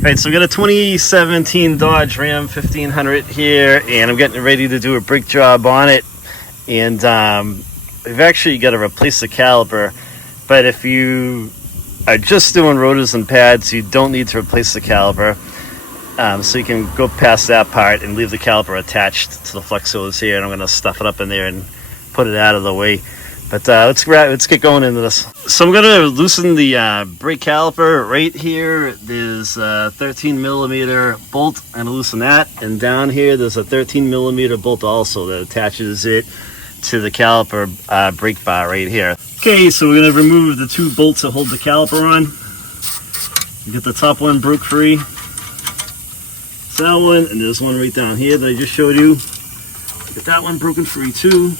Alright, so we got a 2017 Dodge Ram 1500 here, and I'm getting ready to do a brake job on it. And we've actually got to replace the caliper, but if you are just doing rotors and pads, you don't need to replace the caliper. So you can go past that part and leave the caliper attached to the flexos here, and I'm going to stuff it up in there and put it out of the way. But let's get going into this. So I'm going to loosen the brake caliper right here. There's a 13 millimeter bolt. I'm going to loosen that. And down here there's a 13 millimeter bolt also that attaches it to the caliper brake bar right here. Okay, so we're going to remove the two bolts that hold the caliper on. Get the top one broke free. That one, and there's one right down here that I just showed you. Get that one broken free too.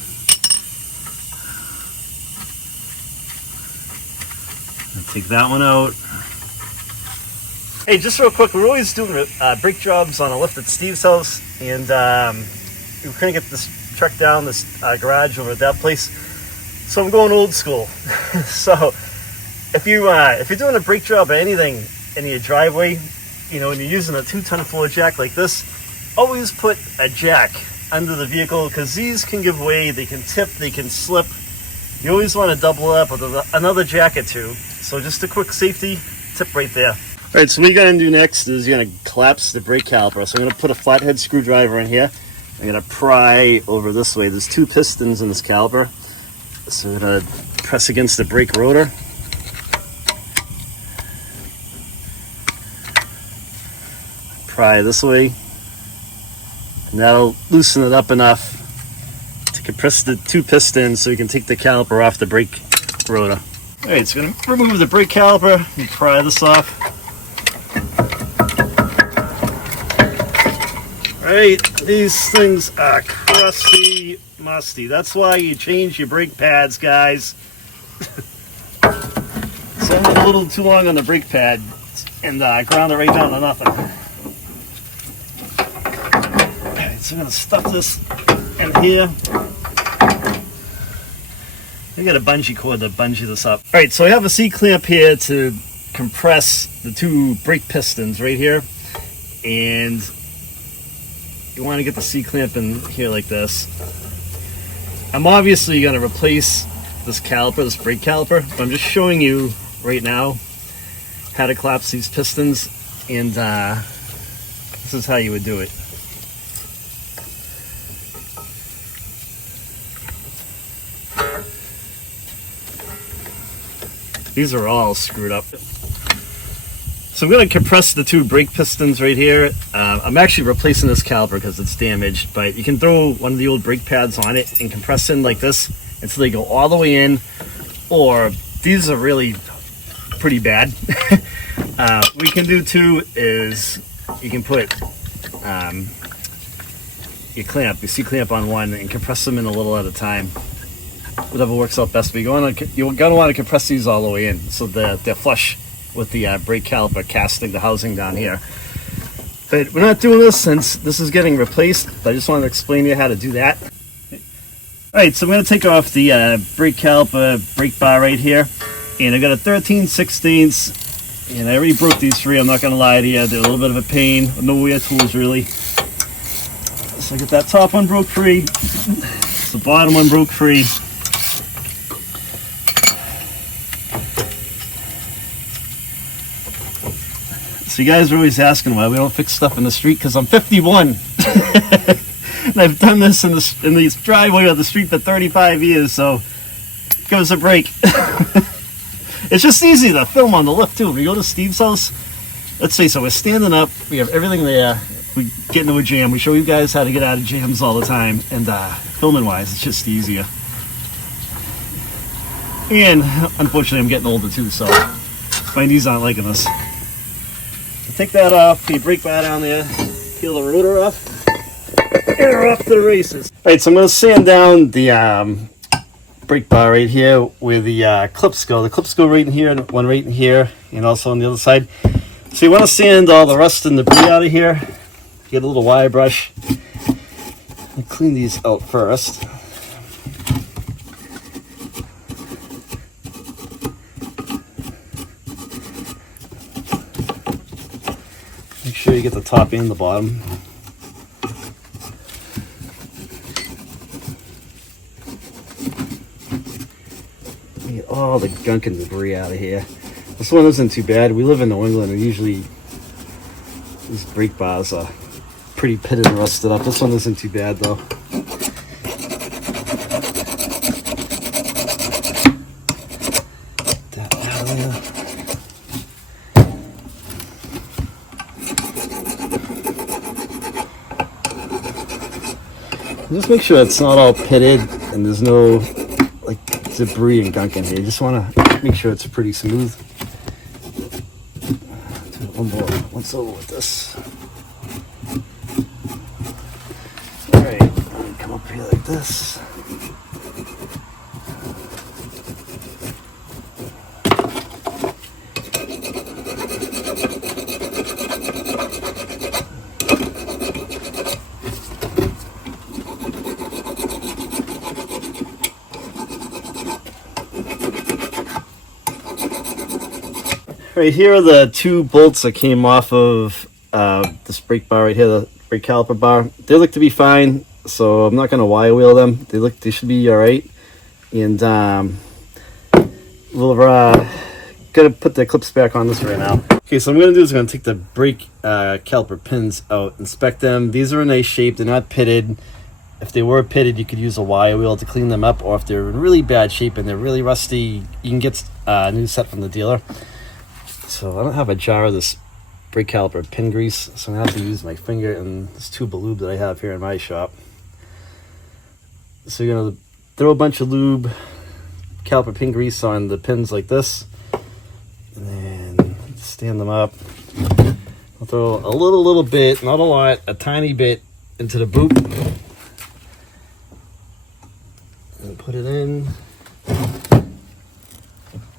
Take that one out. Hey, just real quick, we're always doing brake jobs on a lift at Steve's house, and we're gonna get this truck down this garage over at that place. So I'm going old school. So if you're doing a brake job or anything in your driveway, you know, when you're using a 2-ton floor jack like this, always put a jack under the vehicle, because these can give way, they can tip, they can slip. You always want to double up with another jack or two. So just a quick safety tip right there. All right, so what you're going to do next is you're going to collapse the brake caliper. So I'm going to put a flathead screwdriver in here. I'm going to pry over this way. There's 2 pistons in this caliper. So I'm going to press against the brake rotor. Pry this way. And that'll loosen it up enough to compress the 2 pistons so you can take the caliper off the brake rotor. Alright, so I'm going to remove the brake caliper and pry this off. Alright, these things are crusty, musty. That's why you change your brake pads, guys. So I went a little too long on the brake pad and ground it right down to nothing. Alright, so I'm going to stuff this in here. I got a bungee cord to bungee this up. All right, so I have a C-clamp here to compress the 2 brake pistons right here. And you want to get the C-clamp in here like this. I'm obviously going to replace this caliper, this brake caliper, but I'm just showing you right now how to collapse these pistons. And this is how you would do it. These are all screwed up. So I'm going to compress the 2 brake pistons right here. I'm actually replacing this caliper because it's damaged, but you can throw one of the old brake pads on it and compress in like this until they go all the way in, or these are really pretty bad. What you can do too is you can put your C-clamp on one and compress them in a little at a time. Whatever works out best, but you're gonna want to compress these all the way in so they're flush with the brake caliper casting, the housing down here. But we're not doing this since this is getting replaced. But I just wanted to explain to you how to do that. All right, so I'm gonna take off the brake caliper brake bar right here, and I got a 13/16, and I already broke these free. I'm not gonna lie to you, they're a little bit of a pain. No wear tools really. So I got that top one broke free. The bottom one broke free. So you guys are always asking why we don't fix stuff in the street, because I'm 51. And I've done this in this driveway on the street for 35 years, so give us a break. It's just easy to film on the lift too. If we go to Steve's house, let's say, so we're standing up, we have everything there, we get into a jam, we show you guys how to get out of jams all the time, and filming wise, it's just easier. And unfortunately I'm getting older too, so my knees aren't liking this. So take that off, the brake bar down there, peel the rotor off, and we're off to the races. Alright, so I'm going to sand down the brake bar right here where the clips go. The clips go right in here, and one right in here, and also on the other side. So you want to sand all the rust and debris out of here. Get a little wire brush and clean these out first. Make sure you get the top and the bottom. Get all the gunk and debris out of here. This one isn't too bad. We live in New England, and usually these brake bars are pretty pitted and rusted up. This one isn't too bad though. That out there. Just make sure it's not all pitted and there's no like debris and gunk in here. You just want to make sure it's pretty smooth. Do one more once over with this. All right, come up here like this. Right here are the two bolts that came off of this brake bar right here, the brake caliper bar. They look to be fine, so I'm not going to wire wheel them. They should be all right. And we're gonna put the clips back on this right now. Okay, so what I'm gonna do is I'm gonna take the brake caliper pins out, inspect them. These are in nice shape. They're not pitted. If they were pitted, you could use a wire wheel to clean them up, or if they're in really bad shape and they're really rusty, you can get a new set from the dealer. So I don't have a jar of this brake caliper pin grease, so I'm gonna have to use my finger and this tube of lube that I have here in my shop. So you're gonna throw a bunch of lube, caliper pin grease on the pins like this, and then stand them up. I'll throw a little bit, not a lot, a tiny bit into the boot, and put it in.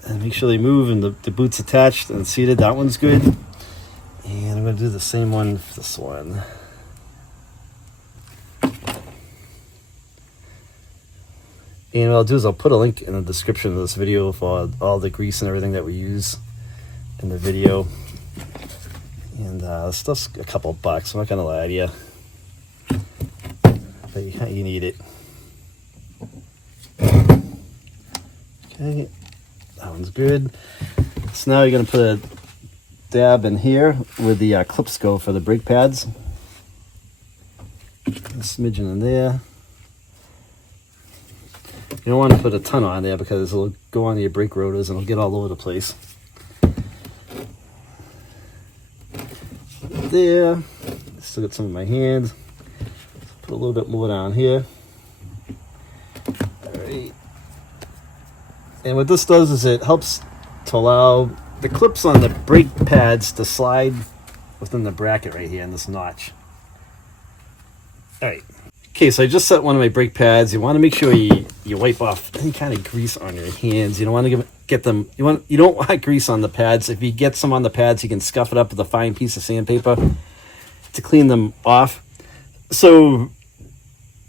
And make sure they move and the boot's attached and seated. That one's good. And I'm going to do the same one for this one. And what I'll do is I'll put a link in the description of this video for all the grease and everything that we use in the video. And stuff's a couple bucks, I'm not going to lie to you. But you need it. Okay. That one's good. So now you're going to put a dab in here where the clips go for the brake pads. A smidgen in there. You don't want to put a ton on there because it'll go on your brake rotors and it'll get all over the place. There. Still got some in my hands. Put a little bit more down here. All right. And what this does is it helps to allow the clips on the brake pads to slide within the bracket right here in this notch. All right. Okay, so I just set one of my brake pads. You want to make sure you wipe off any kind of grease on your hands. You don't want to get them. You don't want grease on the pads. If you get some on the pads, you can scuff it up with a fine piece of sandpaper to clean them off. So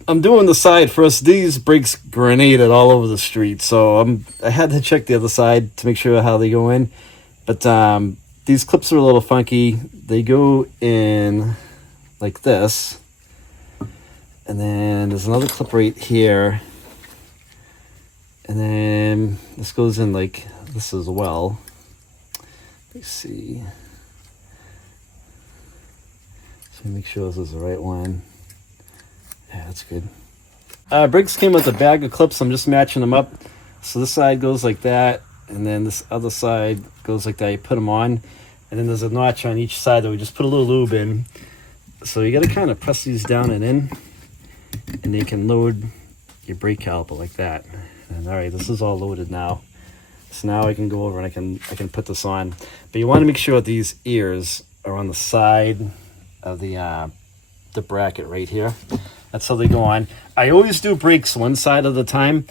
I'm doing the side first. These brakes grenaded all over the street, so I had to check the other side to make sure how they go in. But these clips are a little funky. They go in like this, and then there's another clip right here, and then this goes in like this as well. Let's see. So make sure this is the right one. Yeah, that's good. Brakes came with a bag of clips. I'm just matching them up. So this side goes like that, and then this other side goes like that. You put them on, and then there's a notch on each side that we just put a little lube in. So you got to kind of press these down and in, and then you can load your brake caliper like that. And all right, this is all loaded now. So now I can go over and I can put this on. But you want to make sure these ears are on the side of the bracket right here. That's how they go on. I always do brakes one side at a time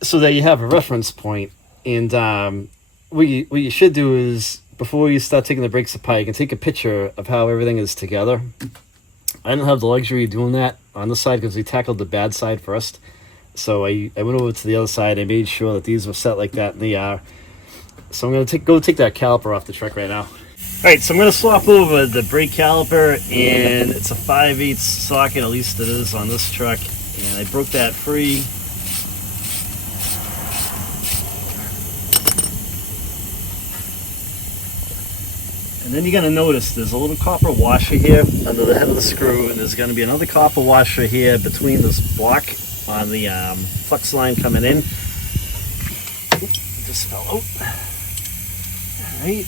so that you have a reference point. And what you should do is, before you start taking the brakes apart, you can take a picture of how everything is together. I didn't have the luxury of doing that on the side because we tackled the bad side first. So I went over to the other side. I made sure that these were set like that, and they are. So I'm going to go take that caliper off the truck right now. Alright, so I'm going to swap over the brake caliper, and it's a 5/8 socket, at least it is on this truck, and I broke that free. And then you're going to notice there's a little copper washer here under the head of the screw, and there's going to be another copper washer here between this block on the flex line coming in. It just fell out. Alright.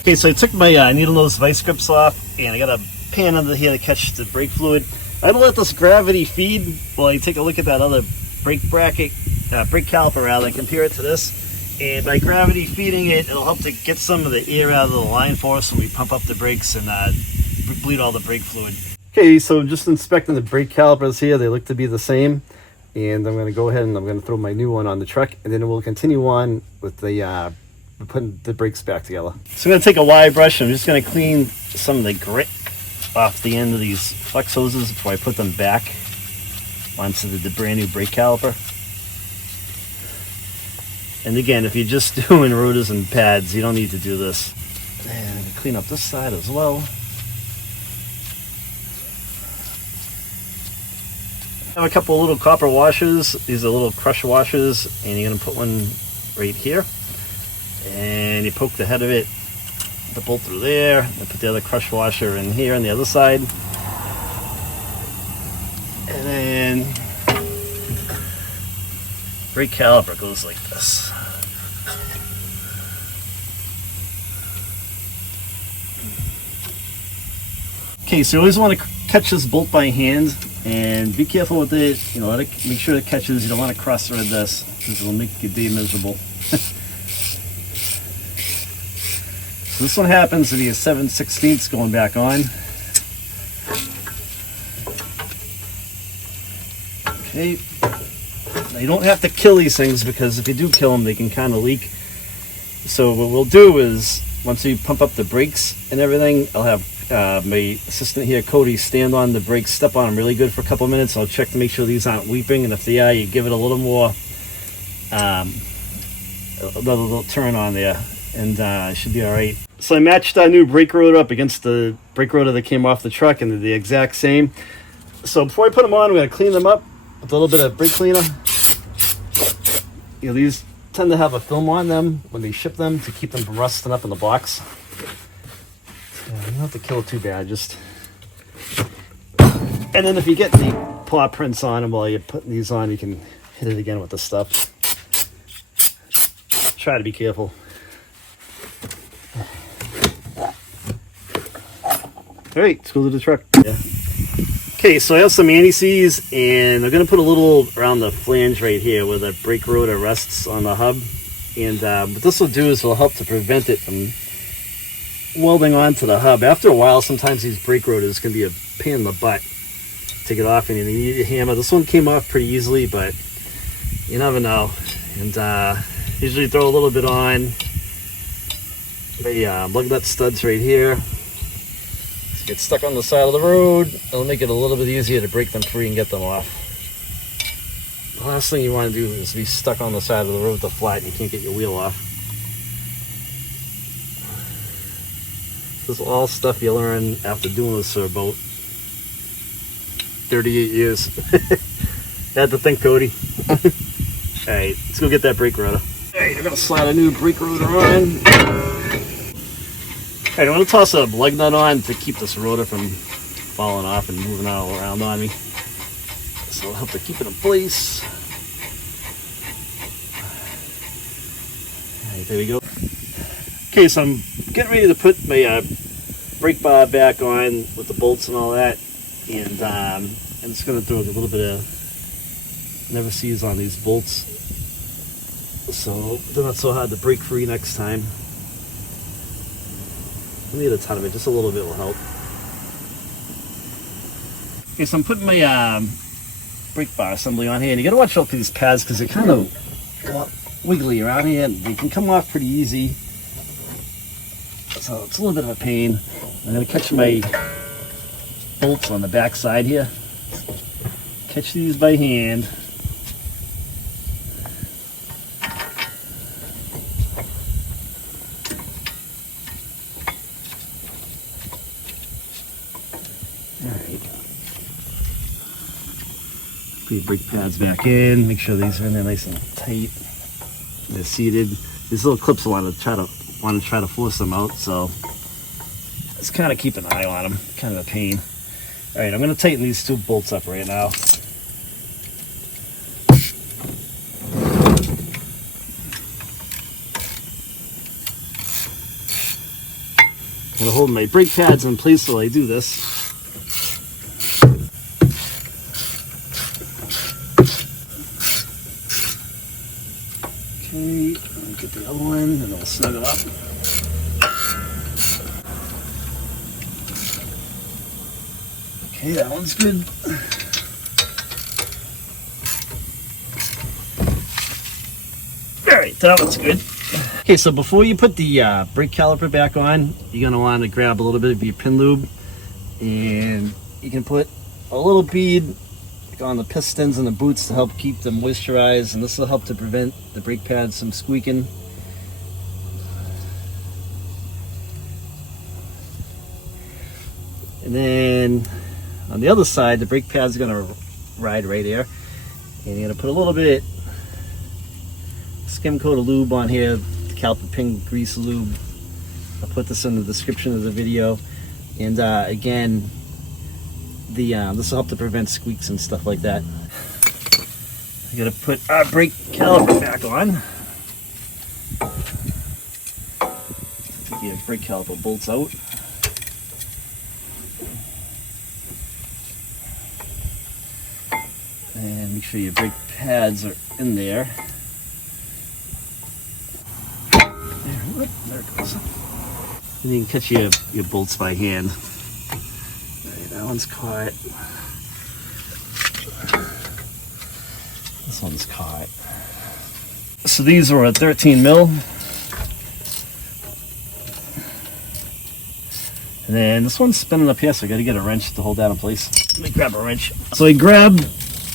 Okay, so I took my needle nose vice grips off, and I got a pan under here to catch the brake fluid. I'm going to let this gravity feed while I take a look at that other brake bracket, brake caliper rather, and compare it to this. And by gravity feeding it, it'll help to get some of the air out of the line for us when we pump up the brakes and bleed all the brake fluid. Okay, so just inspecting the brake calipers here. They look to be the same. And I'm going to go ahead and I'm going to throw my new one on the truck. And then we'll continue on with the putting the brakes back together. So I'm going to take a wire brush and I'm just going to clean some of the grit off the end of these flex hoses before I put them back onto the brand new brake caliper. And again, if you're just doing rotors and pads, you don't need to do this. And clean up this side as well. I have a couple of little copper washers. These are little crush washers, and you're going to put one right here. And you poke the head of it, the bolt through there, and put the other crush washer in here on the other side. And then brake caliper goes like this. Okay, so you always want to catch this bolt by hand and be careful with it. You know, let it, make sure it catches. You don't want to cross thread this because it'll make your day miserable. So this one happens to be a 7/16 going back on. Okay. Now you don't have to kill these things because if you do kill them, they can kind of leak. So what we'll do is once we pump up the brakes and everything, I'll have my assistant here, Cody, stand on the brakes, step on them really good for a couple of minutes. I'll check to make sure these aren't weeping, and if they are, you give it a little more, a little turn on there, and it should be all right. So I matched our new brake rotor up against the brake rotor that came off the truck, and they're the exact same. So before I put them on, I'm going to clean them up with a little bit of brake cleaner. You know, these tend to have a film on them when they ship them to keep them from rusting up in the box. Yeah, you don't have to kill it too bad, just... And then if you get any paw prints on them while you're putting these on, you can hit it again with the stuff. Try to be careful. Alright, let's go to the truck. Yeah. Okay, so I have some anti-seize, and I'm going to put a little around the flange right here where the brake rotor rests on the hub. And what this will do is it'll help to prevent it from welding onto the hub. After a while, sometimes these brake rotors can be a pain in the butt to get off, and you need a hammer. This one came off pretty easily, but you never know. And usually throw a little bit on. The lug nut studs right here. Get stuck on the side of the road. It'll make it a little bit easier to break them free and get them off. The last thing you want to do is be stuck on the side of the road with the flat and you can't get your wheel off. This is all stuff you learn after doing this for about 38 years. Had to think, Cody. Alright, let's go get that brake rotor. Alright, I'm going to slide a new brake rotor on. Alright, I'm going to toss a lug nut on to keep this rotor from falling off and moving all around on me. So it'll help to keep it in place. Alright, there we go. Okay, so I'm getting ready to put my brake bar back on with the bolts and all that. And I'm just going to throw a little bit of never seize on these bolts. So they're not so hard to break free next time. I don't need a ton of it, just a little bit will help. Okay, so I'm putting my brake bar assembly on here, and you gotta watch out for these pads because they're kind of wiggly around here, and they can come off pretty easy. So it's a little bit of a pain. I'm gonna catch my bolts on the back side here. Catch these by hand. Put your brake pads back in. Make sure these are in there nice and tight. They're seated. These little clips want to try to force them out, so just kind of keep an eye on them. Kind of a pain. All right, I'm going to tighten these two bolts up right now. I'm going to hold my brake pads in place while I do this. Okay, I'll get the other one and then we'll snug it up. Okay, that one's good. Alright, that one's good. Okay, so before you put the brake caliper back on, you're going to want to grab a little bit of your pin lube, and you can put a little bead on the pistons and the boots to help keep them moisturized, and this will help to prevent the brake pads from squeaking. And then on the other side, the brake pad's going to ride right here, and you're going to put a little bit skim coat of lube on here, the Caliper pin grease lube. I'll put this in the description of the video. And again, this will help to prevent squeaks and stuff like that. I gotta put our brake caliper back on. Take your brake caliper bolts out. And make sure your brake pads are in there. There it goes. And you can catch your bolts by hand. Alright, that one's caught. This one's caught. So these are a 13 mil. And then this one's spinning up here, so I gotta get a wrench to hold that in place. Let me grab a wrench. So I grabbed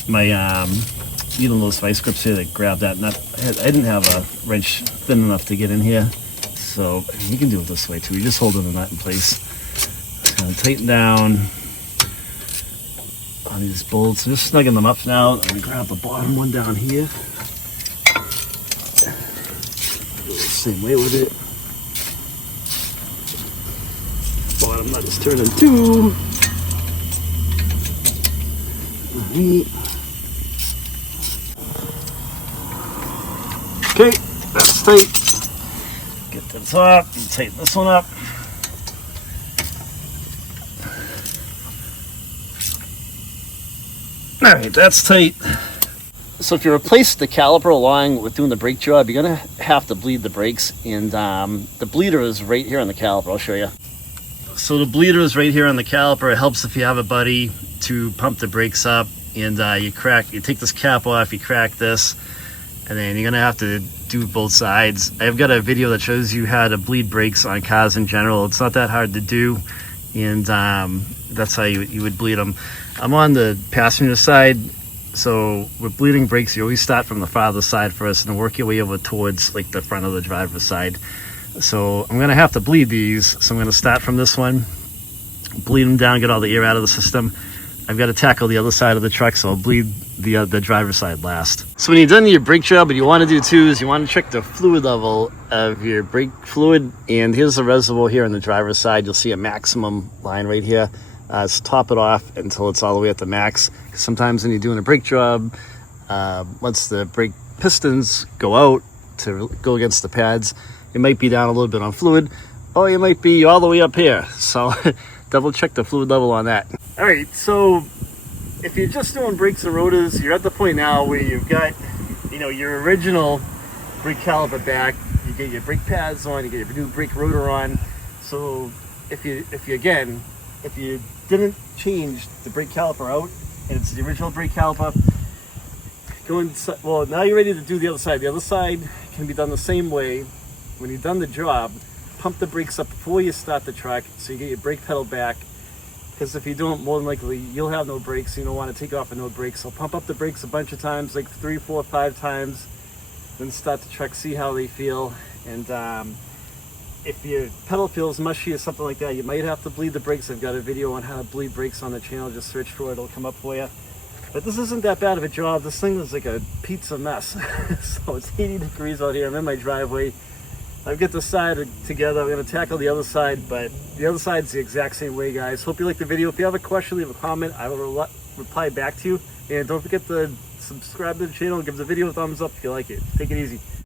my needle nose vice grips here that grab that nut. I didn't have a wrench thin enough to get in here. So you can do it this way too. You're just holding the nut in place. Just gonna tighten down on these bolts. Just snugging them up now. I'm gonna grab the bottom one down here. Do the same way with it. Bottom nut is turning too. Alright. Okay, that's tight. Get this up and tighten this one up. Alright, that's tight. So if you replace the caliper along with doing the brake job, you're going to have to bleed the brakes, and the bleeder is right here on the caliper. I'll show you. So the bleeder is right here on the caliper. It helps if you have a buddy to pump the brakes up, and you take this cap off, you crack this, and then you're going to have to do both sides. I've got a video that shows you how to bleed brakes on cars in general. It's not that hard to do, and that's how you would bleed them. I'm on the passenger side, so with bleeding brakes, you always start from the farther side first and work your way over towards like the front of the driver's side. So I'm going to have to bleed these, so I'm going to start from this one, bleed them down, get all the air out of the system. I've got to tackle the other side of the truck, so I'll bleed the driver's side last. So when you're done your brake job, what you want to do too is you want to check the fluid level of your brake fluid. And here's the reservoir here on the driver's side. You'll see a maximum line right here. So top it off until it's all the way at the max. Sometimes when you're doing a brake job, once the brake pistons go out to go against the pads, it might be down a little bit on fluid, or you might be all the way up here. So double check the fluid level on that. All right, so if you're just doing brakes and rotors, you're at the point now where you've got, your original brake caliper back. You get your brake pads on, you get your new brake rotor on. So if you didn't change the brake caliper out, and it's the original brake caliper, well, now you're ready to do the other side. The other side can be done the same way. When you've done the job, pump the brakes up before you start the truck, so you get your brake pedal back. Because if you don't, more than likely you'll have no brakes. You don't want to take off with no brakes. So pump up the brakes a bunch of times, like 3, 4, 5 times. Then start the truck, see how they feel. And if your pedal feels mushy or something like that, you might have to bleed the brakes. I've got a video on how to bleed brakes on the channel. Just search for it, it'll come up for you. But this isn't that bad of a job. This thing is like a pizza mess. So it's 80 degrees out here. I'm in my driveway. I've got the side together. I'm going to tackle the other side, but the other side's the exact same way, guys. Hope you liked the video. If you have a question, leave a comment. I will reply back to you. And don't forget to subscribe to the channel and give the video a thumbs up if you like it. Take it easy.